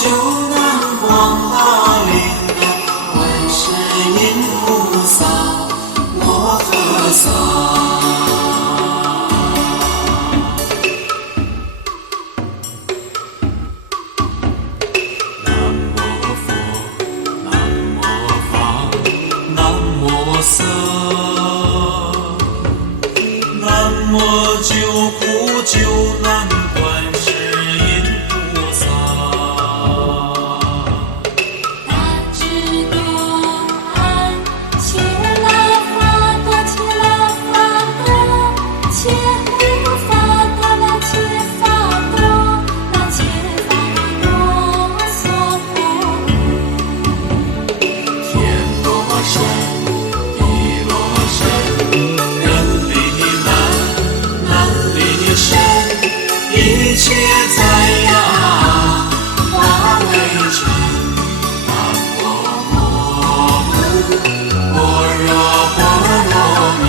救难广大灵感，观世音菩萨摩诃萨。南无救苦救难观世音菩萨。大智多安，切拉法多，切拉法多，切呼法多，那切法多，那切法多娑婆诃。天罗神，地罗神，人离难离神，一切灾殃化为尘。南无般若波罗蜜。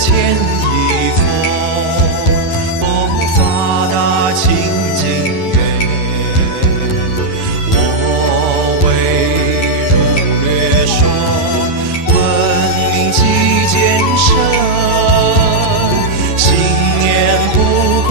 千亿佛，发大清净愿。我为如略说，闻名即见身，信念不空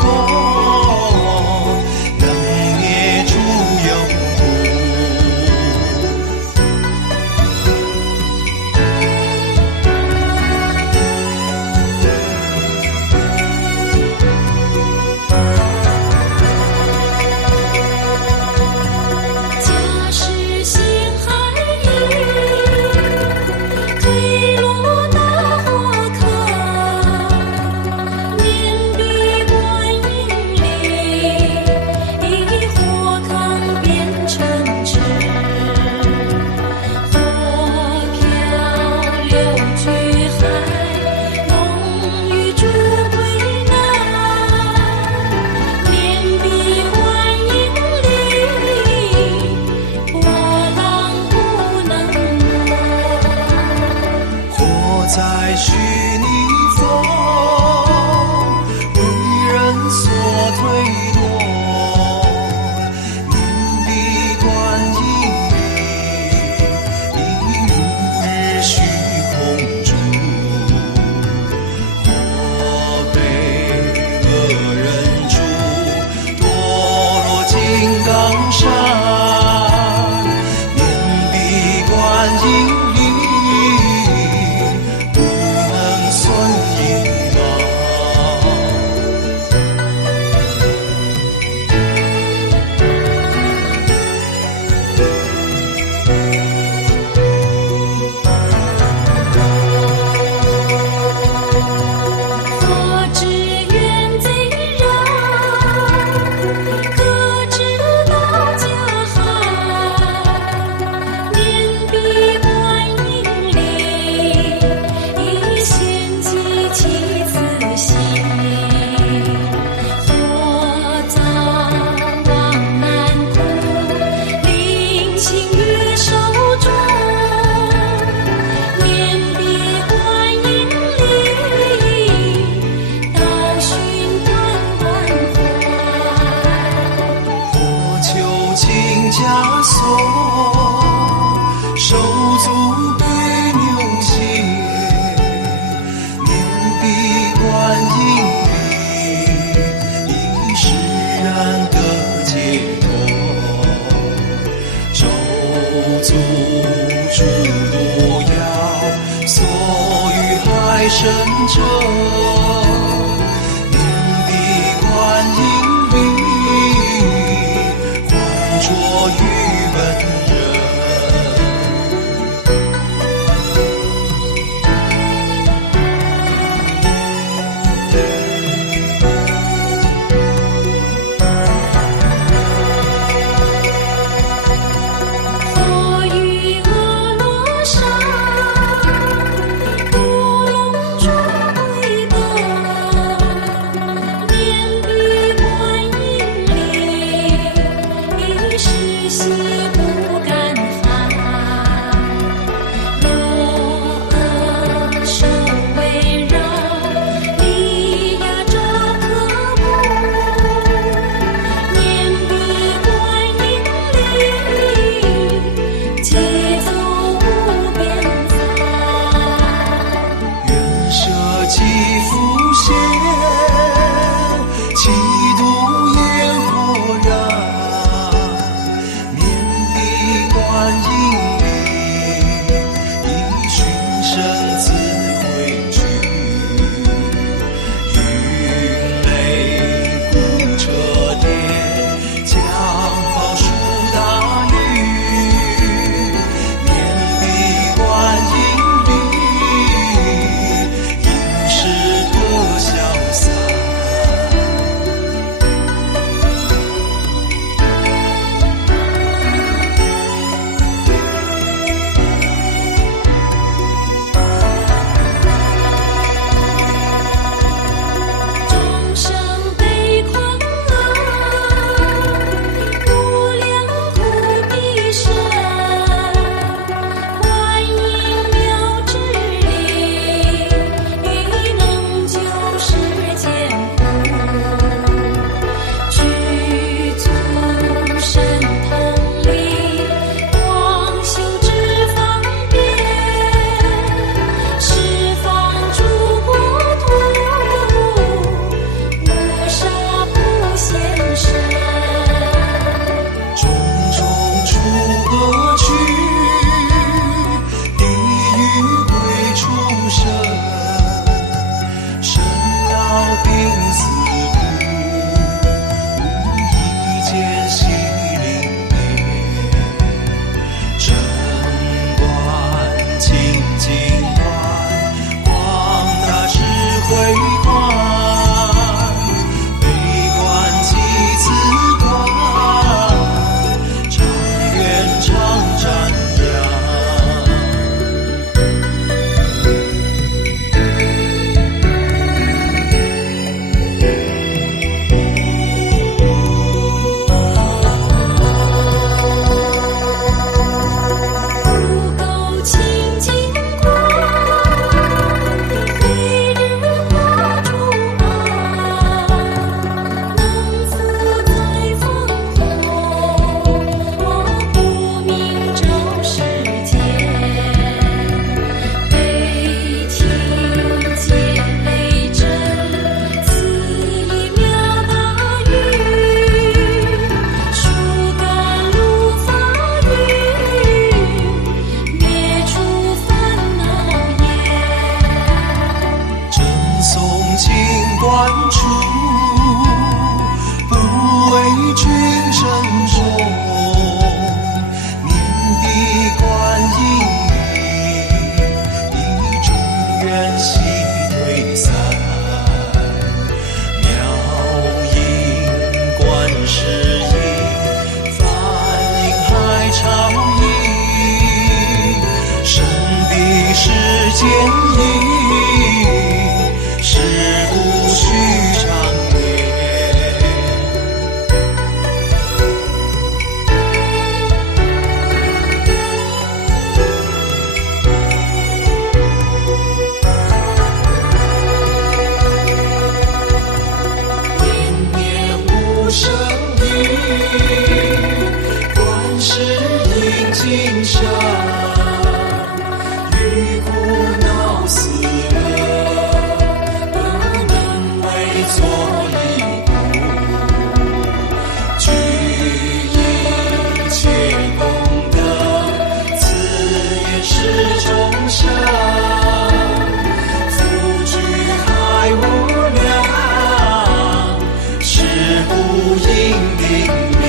多，能灭诸有苦。在虚拟风，为人所推脱，念彼观音力，亦如日虚空中，或被恶人诛，堕落金刚山，足诸多遥，所遇海深者，面壁观音里，还着于本人。我与俄罗山，乌龙珠归德，面壁观音里，时息不敢寒。若恶手围绕，力压着可怖。面壁观音里，节奏无边杂。愿舍己复现，气度焰火燃。面壁观音里，以寻声自回去。云雷鼓彻天，将宝树大雨。面壁观音里，应是特潇洒。众生被困无量苦逼深，观音妙智力，能救世间苦。具足神通力，光修之方便，十方诸国土，无杀不现身。种种出恶趣，地狱鬼畜生，生老病死苦，无一间息灵灭。贞观清净观，广大智慧观，悲观即自观，常愿常瞻仰。不够清净观，每日花烛安，能伏在烽火，不明照世间。悲听见雷震，此一妙大语，树甘露发雨，灭除烦恼业。正诵经观处，不为君珍重。面壁观音里，以众缘悉退散。妙音观世音，梵音海潮音，神秘世间音，是无须长眠。念念无声音，观世音金山，于苦恼死乐，能为作一步，具一切功德，众生，福聚海无量，是不应定力。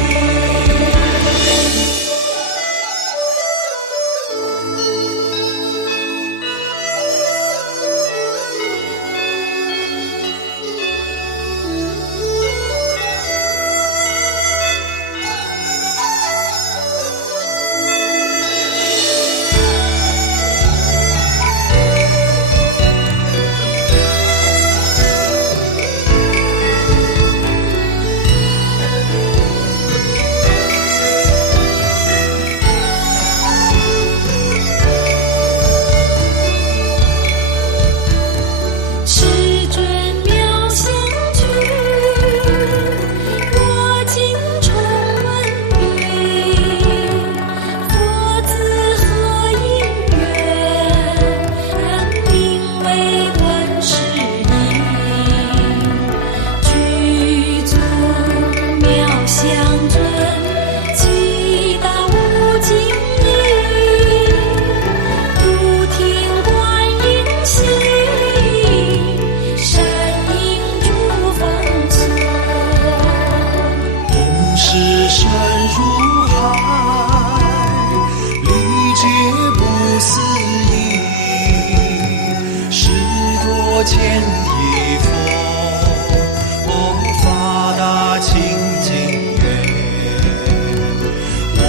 见一佛，发大清净愿。我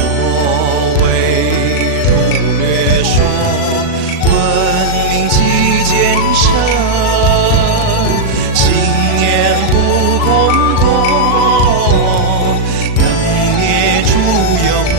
为如略说，闻名即见身，心念不空空，能灭诸有无。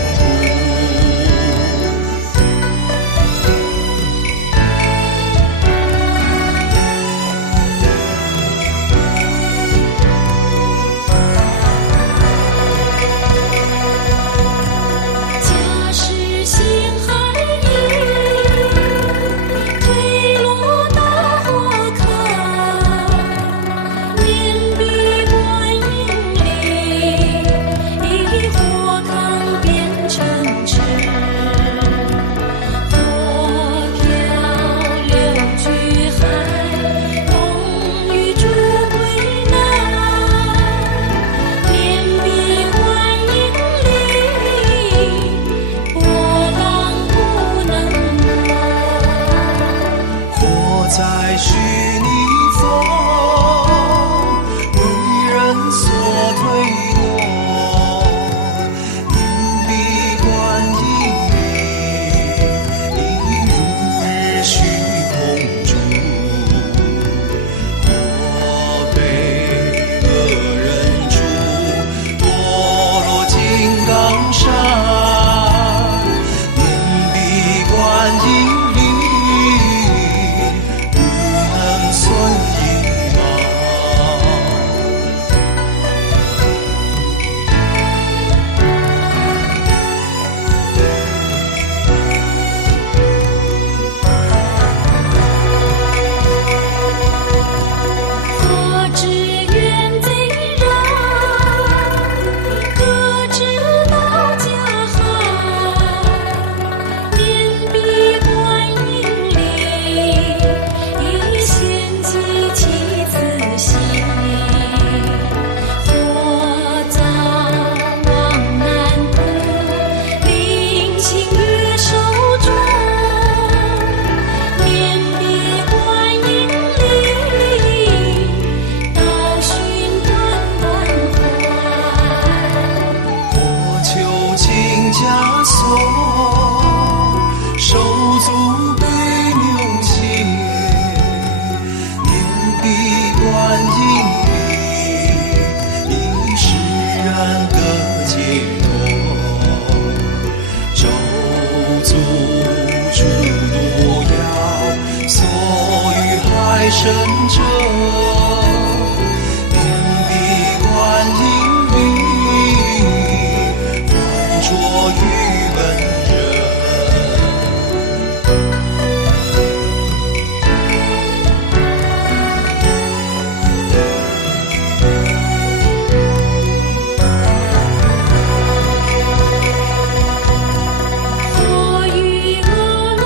在虚拟风，为人所推动，因闭观音里，如日虚空中，我被恶人主，堕落金刚山，念闭观音里。孙隐吗？何知缘贼人，各知道家行，面壁观音里。献祭其自心，火葬往南土，灵性月手中，面壁观音里，道寻短短怀。我求请枷锁，手足被牛切。闭观音里，以释然的解脱，咒诅诸毒药，所欲害身者，念闭观音里，还着于本人。佛与阿罗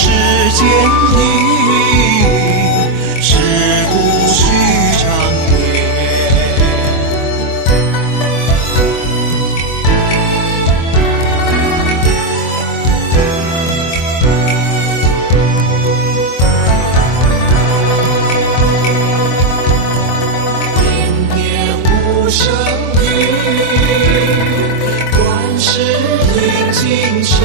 世间意，是故须长远。念念无生语，观世音金山。